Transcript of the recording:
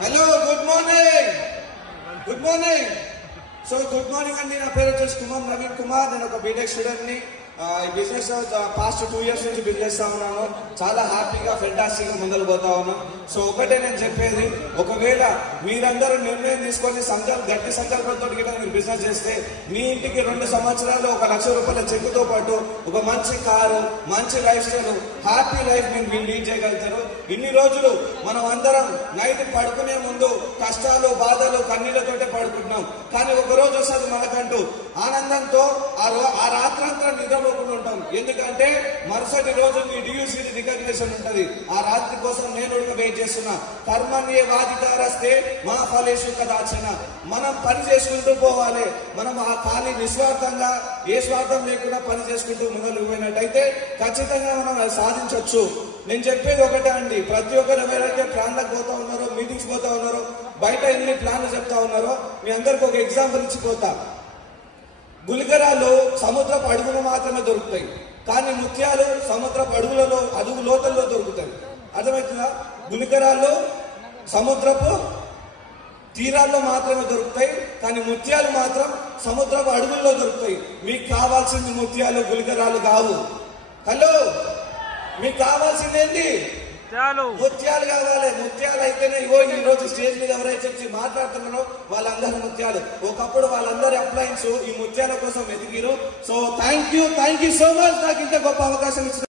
Hello good morning. Good morning. So good morning అండి. నా పేరు వచ్చేసి కుమార్ నవీన్ కుమార్. నేను ఒక బీటెక్ స్టూడెంట్ ని. ఈ బిజినెస్ పాస్ట్ 2 years నుంచి బిల్డ్ చేస్తా ఉన్నాను. చాలా హ్యాపీగా ఫెంటాస్టిక్ గా ముందలు పోతా ఉన్నాను. సో ఒకటే నేను చెప్పేది, ఒకవేళ మీరందరూ నిర్ణయం తీసుకొని గట్టి సంకల్పంతో మీరు బిజినెస్ చేస్తే మీ ఇంటికి 2 సంవత్సరాలు 1 లక్ష రూపాయల చెక్కుతో పాటు ఒక మంచి కారు, మంచి లైఫ్ స్టైల్, హ్యాపీ లైఫ్ మీరు లీడ్ చేయగలుగుతారు. ఇన్ని రోజులు మనం అందరం నైట్ పడుకునే ముందు కష్టాలు, బాధలు, కన్నీళ్లతోటే పడుకుంటున్నాం. కానీ ఒక రోజు వస్తుంది మనకంటూ ఆనందంతో ఆ రాత్రంతా నిద్రపోకుండా ఉంటాం. ఎందుకంటే మరుసటి రోజు మీ డియూసీ రికగ్నిషన్ ఉంటది. ఆ రాత్రి కోసం నేను వెయిట్ చేస్తున్నా. కర్మణ్యే వాదితారస్తే మా ఫలేషు కదాచన. మనం పని చేసుకుంటూ పోవాలి. మనం ఆ ఖాళీ నిస్వార్థంగా ఏ స్వార్థం లేకుండా పని చేసుకుంటూ ముందుకు పోయినట్టయితే ఖచ్చితంగా మనం సాధించవచ్చు. నేను చెప్పేది ఒకటే అండి, ప్రతి ఒక్కరు ఎవరైతే ప్లాన్లకు పోతా ఉన్నారో, మీటింగ్స్ పోతా ఉన్నారో, బయట ఎన్ని ప్లాన్లు చెప్తా ఉన్నారో, మీ అందరికి ఒక ఎగ్జాంపుల్ ఇచ్చిపోతా. గులికరాలు సముద్రపు అడుగులు మాత్రమే దొరుకుతాయి, కానీ ముత్యాలు సముద్రపు అడుగు లోతల్లో దొరుకుతాయి. అర్థమవుతుందా? గులికరాలు సముద్రపు తీరాల్లో మాత్రమే దొరుకుతాయి, కానీ ముత్యాలు మాత్రం సముద్రపు అడుగుల్లో దొరుకుతాయి. మీకు కావాల్సింది ముత్యాలు, గులికరాలు కావు. హలో, మీకు కావాల్సింది ఏంటి? ముత్యాలు కావాలి. ముత్యాలు అయితేనే ఈ రోజు స్టేజ్ మీద ఎవరైతే వచ్చి మాట్లాడుతున్నారో వాళ్ళందరూ ముత్యాలు. ఒకప్పుడు వాళ్ళందరి అప్లయన్స్ ఈ ముత్యాల కోసం వెతికిరు. So thank you so much నాకు ఇంత గొప్ప అవకాశం ఇచ్చిన